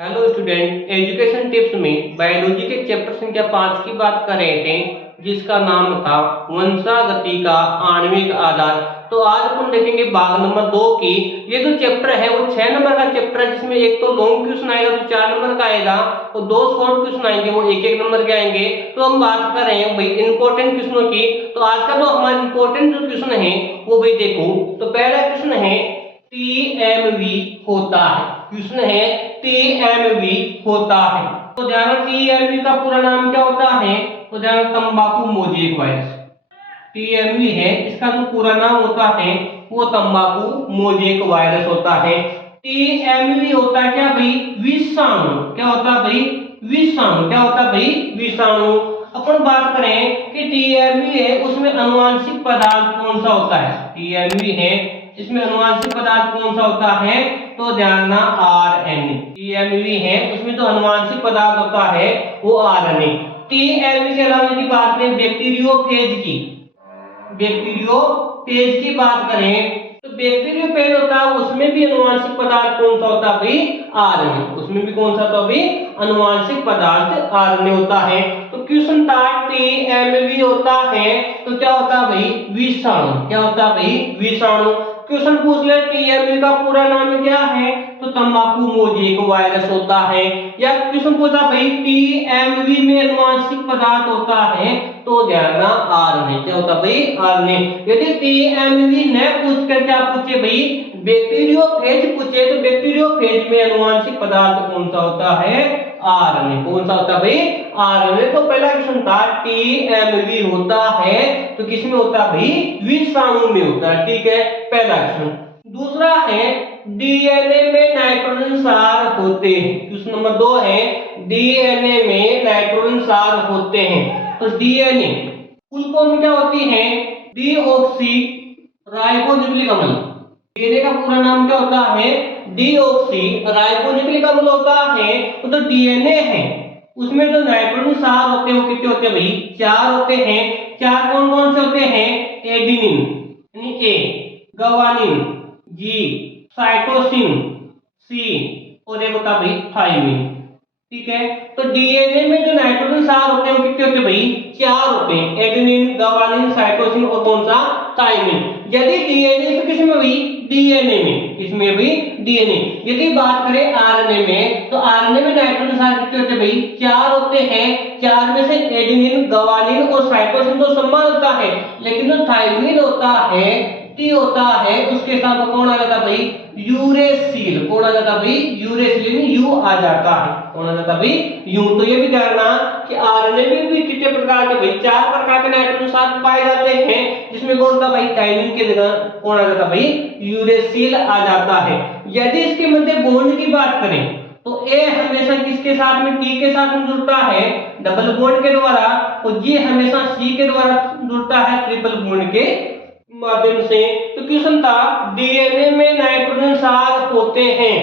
Hello student, education tips में biology के chapter संख्या 5 की बात कर रहे थे, जिसका नाम था वंशागति का आणविक आधार। तो आज अपन देखेंगे भाग नंबर 2 की। ये जो चैप्टर है वो 6 नंबर का चैप्टर है, जिसमें एक तो लॉन्ग क्वेश्चन आएगा जो 4 नंबर का आएगा और 2 शॉर्ट क्वेश्चन आएंगे वो 1-1 नंबर के आएंगे। तो हम बात कर रहे हैं भाई इंपॉर्टेंट क्वेश्चनों की। तो आज का जो हमारा इंपॉर्टेंट जो क्वेश्चन है वो भाई देखो, तो पहला क्वेश्चन है टीएमवी होता है। क्वेश्चन है टीएमवी होता है। तो ध्यान, टीएमवी का पूरा नाम क्या होता है? तो ध्यान, तंबाकू मोजेक वायरस। टीएमवी है, इसका जो पूरा नाम होता है वो तंबाकू मोजेक वायरस होता है। टीएमवी होता है क्या भाई? विषाणु। क्या होता है भाई? विषाणु। क्या होता है भाई? विषाणु। अपन बात करें कि टीएमवी है उसमें अनुवांशिक पदार्थ कौन सा होता है? टीएमवी है इसमें अनुवांशिक पदार्थ कौन सा होता है? तो ध्यान ना, आरएनए। टीएमवी है उसमें जो अनुवांशिक पदार्थ होता है वो आरएनए। टीएमवी के अलावा यदि बात करें बैक्टीरियोफेज की, बैक्टीरियोफेज की बात करें तो बैक्टीरियोफेज होता है उसमें भी अनुवांशिक पदार्थ कौन सा होता है भाई? आरएनए। उसमें भी कौन सा होता है भाई? अनुवांशिक पदार्थ आरएनए होता है। तो क्वेश्चन था टीएमवी होता है तो क्या होता है भाई? विषाणु। क्या होता है भाई? विषाणु। क्वेश्चन पूछ ले टीएमवी का पूरा नाम क्या है? तो तंबाकू मोजेक वायरस होता है। या क्वेश्चन पूछा भाई टीएमवी में अनुवांशिक पदार्थ होता है, तो ध्यान ना, आरएनए। क्या होता है भाई? आरएनए। यदि टीएमवी न पूछ कर क्या पूछे भाई? बैक्टीरियोफेज पूछे तो बैक्टीरियोफेज में अनुवांशिक पदार्थ कौन सा होता है? आरएनए। कौन सा होता है भाई? आरएनए। तो पहला क्वेश्चन था टीएमवी होता है तो किसमें होता है भाई? विषाणु में होता है। ठीक है, पहला क्वेश्चन। दूसरा है डीएनए में नाइट्रोजन सार होते हैं। क्वेश्चन नंबर 2 है डीएनए में नाइट्रोजन सार होते हैं। तो डीएनए फुल फॉर्म क्या होती है? डीऑक्सी राइबोन्यूक्लिक अम्ल। डीएनए का पूरा नाम क्या होता है? डीऑक्सी राइबोन्यूक्लिक अम्ल होता है। तो डीएनए है उसमें जो नाइट्रोजन सार होते हैं वो कितने होते हैं भाई? 4 होते हैं। 4 कौन कौन से होते हैं? एडेनिन यानी ए, ग्वानिन जी, साइटोसिन सी और एक होता है भाई थाइमिन। ठीक है, तो डीएनए में जो नाइट्रोजन सार होते हैं वो कितने होते हैं भाई? 4 होते हैं। एडेनिन, ग्वानिन, साइटोसिन और कौन सा? थाइमिन। यदि डीएनए तो किसमें भाई? डीएनए में। किसमें भाई? डीएनए। यदि बात करें आरएनए में तो आरएनए में नाइट्रोजन सार कितने होते हैं भाई? 4 होते हैं। 4 में से एडेनिन, ग्वानिन और साइटोसिन तो समान होता है, लेकिन जो थाइमिन होता है, टी होता है, उसके साथ कौन आ जाता भाई? यूरेसिल। कौन आ जाता भाई? यूरेसिल में यू आ जाता है। कौन आ जाता भाई? यू। तो ये भी जानना कि आरएनए में भी कितने प्रकार के भाई? 4 प्रकार के नाइट्रोजन सार पाए जाते हैं, जिसमें कौन सा भाई? थाइमिन की जगह कौन आ जाता भाई? यूरेसिल आ जाता है। यदि इसके मध्य बॉन्ड की बात करें तो ए हमेशा किसके साथ में? टी के साथ में जुड़ता है डबल बॉन्ड के द्वारा, और जी हमेशा सी के द्वारा जुड़ता है ट्रिपल बॉन्ड के माध्यम से। तो क्वेश्चन था डीएनए में नाइट्रोजन सार होते हैं।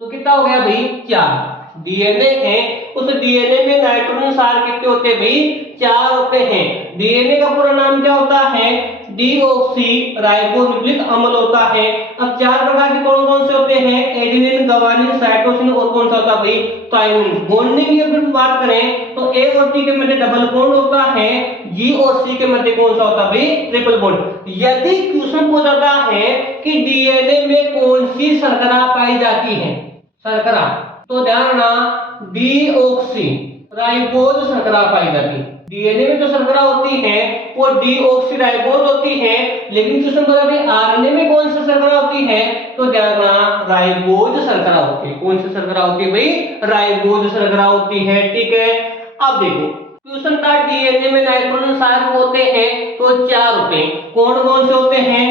तो कितना हो गया भाई? 4। डीएनए है उस डीएनए में नाइट्रोजन सार कितने होते हैं भाई? 4 होते हैं। डीएनए का पूरा नाम क्या होता है? डीऑक्सी राइबोन्यूक्लिक अम्ल होता है। अब 4 प्रकार के कौन कौन से होते हैं? एडेनिन, ग्वानिन, साइटोसिन और कौन सा होता है भाई? थाइमिन। बॉन्डिंग की अगर बात करें तो ए और टी के मध्य डबल बॉन्ड होता है, जी और सी के मध्य कौन सा होता है भाई? Triple bond. यदि क्वेश्चन पूछता है कि डीएनए में कौन सी शर्करा पाई जाती है? शर्करा, तो ध्यान रखना, डीऑक्सी राइबोज शर्करा पाई जाती है। डीएनए में जो शर्करा होती है वो डीऑक्सी राइबोज होती है, लेकिन क्वेश्चन पूछा भाई आरएनए में कौन सी शर्करा होती है? तो ध्यान रखना, राइबोज शर्करा होती है। कौन सी शर्करा होती है भाई? राइबोज शर्करा होती है। ठीक है, अब देखो क्वेश्चन था डीएनए में नाइट्रोजन सार होते हैं तो 4 होते हैं। कौन कौन से होते हैं?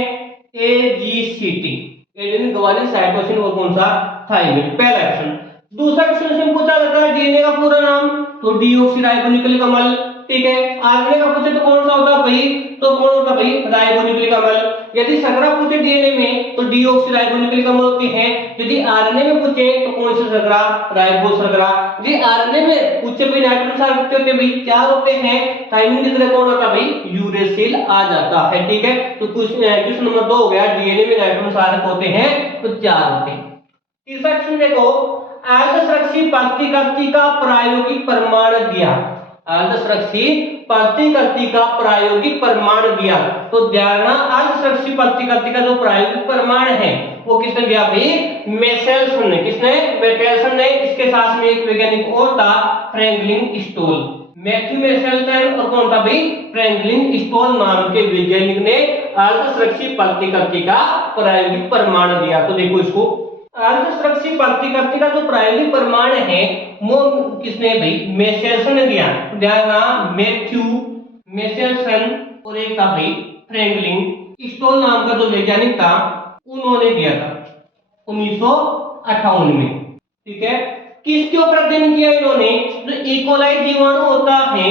एजीसीटी, एडेनिन, ग्वानिन, साइटोसिन और कौन सा? थाइमिन। पहला क्वेश्चन। दूसरा क्वेश्चन पूछा जाता है डीएनए का पूरा नाम, तो डीऑक्सी राइबोन्यूक्लिक अम्ल। ठीक है, आरएनए का पूछे तो कौन सा होता है भाई? तो कौन होता है भाई? राइबोन्यूक्लिक अम्ल। यदि शर्करा पूछे डीएनए में तो डीऑक्सी राइबोन्यूक्लिक अम्ल होती है। यदि आरएनए में पूछे तो कौन सी शर्करा? राइबोज शर्करा। यदि आरएनए में पूछे भाई नाइट्रोजन सार कितने होते हैं भाई? 4 होते हैं। थाइमिन की जगह कौन होता है भाई? यूरेसिल आ जाता है। ठीक है, तो क्वेश्चन नंबर 2 हो गया, डीएनए में नाइट्रोजन सार होते हैं तो 4 होते हैं। तीसरा क्वेश्चन देखो, अर्धसुरक्षित प्रतिकृति का प्रायोगिक प्रमाण दिया। अर्धसुरक्षित प्रतिकृति का प्रायोगिक प्रमाण दिया। तो ध्यान, अर्धसुरक्षित प्रतिकृति का जो प्रायोगिक प्रमाण है वो किसने दिया भाई? मेसेल्सन ने। किसने? मेसेल्सन ने। इसके साथ में एक वैज्ञानिक और था, फ्रैंकलिन स्टोल। मैथ्यू मेसेल्सन और कौन था भाई? फ्रैंकलिन स्टोल नाम के वैज्ञानिक ने अर्धसुरक्षित प्रतिकृति का प्रायोगिक प्रमाण दिया। तो देखो इसको, अर्धसुरक्षित प्रतिकृति का जो प्रायोगिक प्रमाण है वो किसने भाई? मेसेल्सन ने दिया। ध्यान, मैथ्यू मेसेल्सन और एक था भाई फ्रैंकलिन स्टोल नाम का जो वैज्ञानिक था, उन्होंने दिया था 1958 में। ठीक है, किसके ऊपर अध्ययन किया इन्होंने? जो इकोलाई जीवाणु होता है,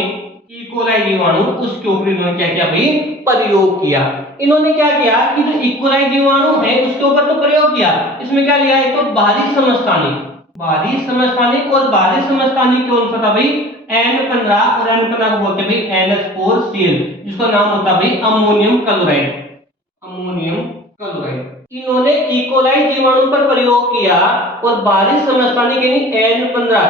इकोलाई जीवाणु, उसके ऊपर इन्होंने क्या किया भाई? प्रयोग किया। इन्होंने क्या किया कि जो इकोलाई जीवाणु है उसके ऊपर तो प्रयोग किया। इसमें क्या लिया? एक तो बाहरी समस्थानिक, बाहरी समस्थानिक, और बाहरी समस्थानिक कौन सा था भाई? N15, और N15 को बोलते हैं भाई NH4Cl, जिसका नाम होता है भाई अमोनियम क्लोराइड। अमोनियम क्लोराइड इन्होंने इकोलाई जीवाणु पर प्रयोग किया, और बाहरी समस्थानिक यानी N15,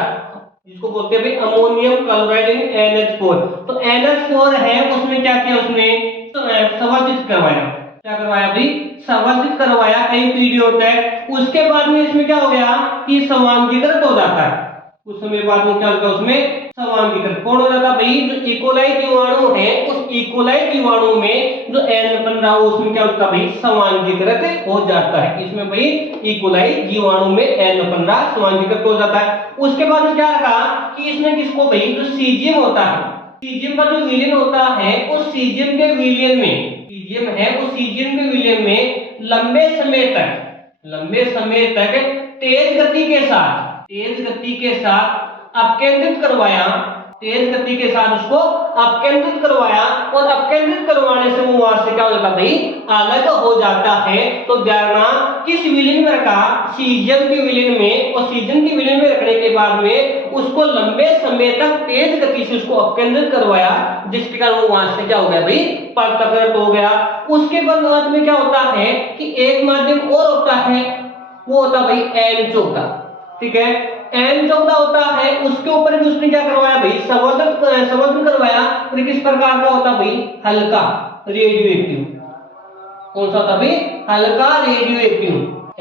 जिसको बोलते हैं भाई अमोनियम क्लोराइड यानी NH4। तो NH4 है, उसमें क्या किया? उसने संवर्धित करवाया। क्या करवाया भाई? संवर्धित करवाया। कई पीरियड होता है, उसके बाद में इसमें क्या हो गया कि समांगीकृत हो जाता है। कुछ समय बाद में क्या होता है? उसमें समांगीकृत कौन हो जाता है भाई? जो इकोलाई जीवाणु है, उस इकोलाई जीवाणु में जो N15 उसमें क्या होता है भाई? समांगीकृत हो जाता है। इसमें भाई इकोलाई जीवाणु में N15 समांगीकृत हो जाता है। उसके बाद क्या रखा कि इसमें किसको भाई? जो सीजियम होता है, सीजियम का जो विलयन होता है, उस सीजियम के विलयन में, सीजियम है उस सीजियम के विलयन में लंबे समय तक तेज गति के साथ अपकेंद्रित करवाया। तेज गति के साथ उसको अपकेंद्रित करवाया, और अपकेंद्रित करवाने से वो वहां से क्या हो जाता भाई? अलग हो जाता है। तो ध्यान, किस विलयन में रखा? सीजियम के विलयन में, और सीजियम के विलयन में रखने के बाद में उसको लंबे समय तक तेज गति से उसको अपकेंद्रित करवाया, जिसके कारण वो वहां से क्या हो गया भाई? पृथक्कृत हो गया। उसके बाद में क्या होता है कि एक माध्यम और होता है, वो होता भाई N14। ठीक है, N14 होता है, उसके ऊपर भी उसने क्या करवाया भाई? संवर्धन करवाया। और किस प्रकार का होता भाई? हल्का रेडियो एक्टिव। कौन सा होता भाई? हल्का रेडियो एक्टिव।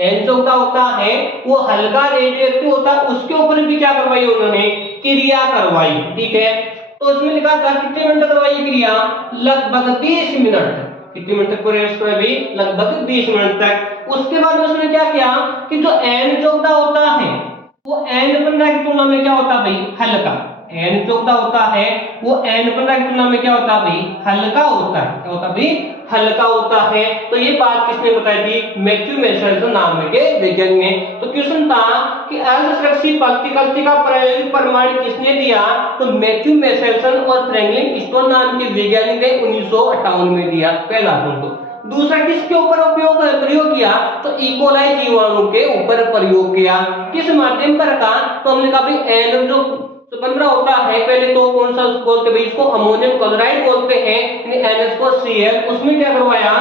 N14 होता है वो हल्का रेडियो एक्टिव होता है। उसके ऊपर भी क्या करवाई उन्होंने? क्रिया करवाई। ठीक है, तो उसमें लिखा था कितने मिनट करवाई क्रिया? लगभग 20 मिनट। कितने मिनट तक प्रयास करा भाई? लगभग 20 मिनट तक। उसके बाद उसने क्या किया कि जो N14 होता है वो N15 की तुलना में क्या होता भाई? हल्का। N14 होता है वो N15 की तुलना में क्या होता भाई? हल्का होता है। क्या होता भाई? हल्का होता है। तो ये बात किसने बताई थी? मैथ्यू मेसेल्सन नाम के वैज्ञानिक ने। तो क्वेश्चन था कि अर्धसुरक्षित प्रतिकृति का प्रायोगिक प्रमाण किसने दिया? तो मैथ्यू मेसेल्सन और फ्रैंकलिन स्टोल नाम के वैज्ञानिक ने 1958 में दिया। पहला प्रश्न। दूसरा, किसके ऊपर प्रयोग किया? तो इकोलाई जीवाणु के ऊपर प्रयोग किया। किस माध्यम पर का? तो हमने कहा भाई N जो 15 होता है, पहले तो कौन सा बोलते भाई? इसको अमोनियम क्लोराइड बोलते हैं, यानी NH4Cl। उसमें क्या करवाया?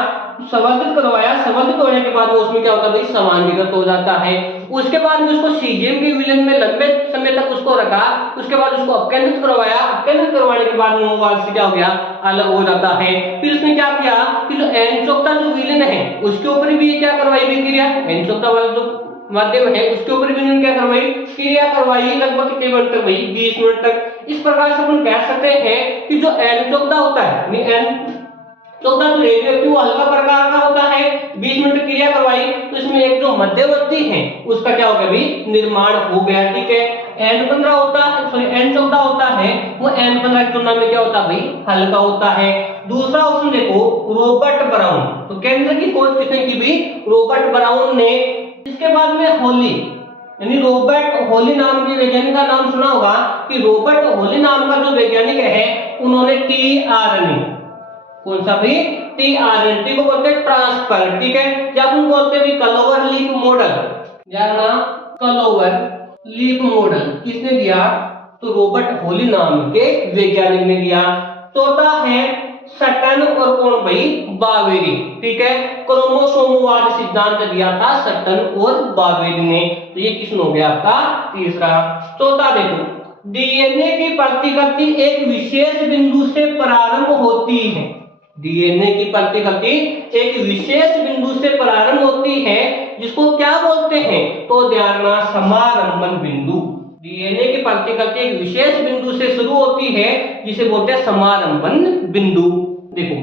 संवर्धित करवाया। संवर्धित होने के बाद उसमें क्या होता है भाई? समांगीकृत हो जाता है। उसके बाद में उसको सीजियम के विलयन में लंबे समय तक उसको रखा। उसके बाद उसको अपकेंद्रित करवाया। अपकेंद्रित करवाने के बाद वो वहां से क्या हो गया? अलग हो जाता है। फिर उसने क्या किया कि जो N14 जो विलयन है उसके ऊपर भी क्या करवाई भी क्रिया? N14 वाला जो माध्यम है उसके ऊपर भी इन्होंने क्या करवाई? क्रिया करवाई। लगभग कितने मिनट तक भाई? 20 मिनट तक। इस प्रकार से अपन कह सकते हैं कि जो N14 होता है, N14 जो रेडियो एक्टिव हल्का प्रकार का होता है, 20 मिनट क्रिया करवाई, तो इसमें एक जो मध्यवर्ती है उसका क्या हो गया भाई? निर्माण हो गया। ठीक है, N14 होता है, सॉरी N14 होता है वो N15 की तुलना में क्या होता है भाई? हल्का होता है। दूसरा ऑप्शन देखो, रॉबर्ट ब्राउन। तो केंद्र की खोज किसने की भाई? रॉबर्ट ब्राउन ने। इसके बाद में होली, यानी रॉबर्ट होली नाम के वैज्ञानिक का नाम सुना होगा कि रॉबर्ट होली नाम का जो वैज्ञानिक है उन्होंने tRNA, कौन सा भी? tRNA को बोलते हैं ट्रांसफर। ठीक है, या अपन बोलते हैं क्लोवर लीफ मॉडल। जानना, क्लोवर लीफ मॉडल किसने दिया? तो रॉबर्ट होली नाम के वैज्ञानिक ने दिया। चौथा है सटन और कौन भाई, बावेरी। ठीक है, क्रोमोसोमवाद सिद्धांत दिया था सटन और बावेरी ने। तो ये किस्म हो गया आपका तीसरा। चौथा देखो, डीएनए की प्रतिकृति एक विशेष बिंदु से प्रारंभ होती है। डीएनए की प्रतिकृति एक विशेष बिंदु से प्रारंभ होती है, जिसको क्या बोलते हैं, तो ध्यान रखना, समारंभन बिंदु। डीएनए की प्रतिकृति एक विशेष बिंदु से शुरू होती है, जिसे बोलते हैं समारंभन बिंदु। देखो,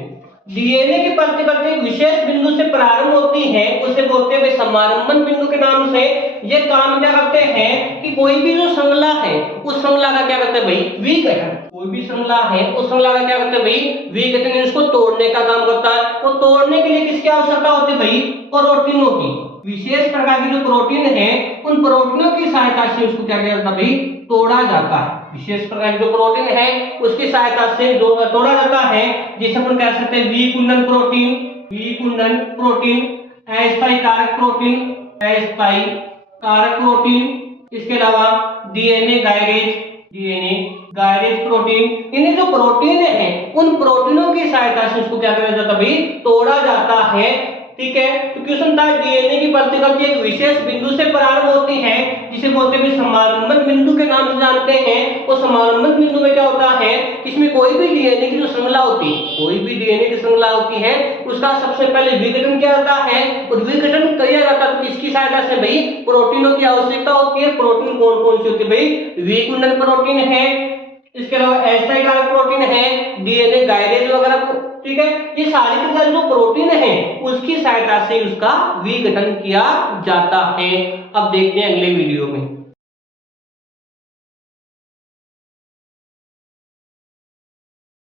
डीएनए की प्रतिकृति एक विशेष बिंदु से प्रारंभ होती है, उसे बोलते हैं समारंभन बिंदु के नाम से। ये काम क्या करते हैं कि कोई भी जो श्रृंखला है, उस श्रृंखला का क्या करते हैं भाई, विघटन। कोई भी श्रृंखला है, उस श्रृंखला का क्या करते हैं भाई, विघटन, इसको तोड़ने का काम करता है। वो तोड़ने के लिए किसकी आवश्यकता होती है भाई, प्रोटीनों की। विशेष प्रकार की जो प्रोटीन है, उन प्रोटीनों की सहायता से उसको क्या किया जाता है भाई, तोड़ा जाता है। विशेष प्रकार की जो प्रोटीन है, उसकी सहायता से जो तोड़ा जाता है, जिसे अपन कह सकते हैं विकुंडन प्रोटीन। विकुंडन प्रोटीन, अस्थायी कारक प्रोटीन, अस्थायी कारक प्रोटीन। इसके अलावा DNA gyrase, DNA gyrase protein. इन्हें जो प्रोटीन है, उन प्रोटीनों की सहायता से उसको क्या किया जाता है भाई, तोड़ा जाता है। ठीक है, तो क्वेश्चन था डीएनए की प्रतिकृति एक विशेष बिंदु से प्रारंभ होती है, जिसे बोलते हैं समारंभन बिंदु के नाम से जानते हैं। वो समारंभन बिंदु में क्या होता है, इसमें कोई भी डीएनए की जो श्रृंखला होती है, कोई भी डीएनए की श्रृंखला होती है, उसका सबसे पहले विघटन किया जाता है। और विघटन किया जाता है तो किसकी सहायता से भाई, प्रोटीनों की आवश्यकता होती है। प्रोटीन कौन कौन सी होती है भाई, विकुंडन प्रोटीन है, इसके अलावा अस्थायी कारक प्रोटीन है, डीएनए गायरेज वगैरह। ठीक है, ये सारी के सारे जो प्रोटीन है, उसकी सहायता से उसका विघटन किया जाता है। अब देखते हैं अगले वीडियो में।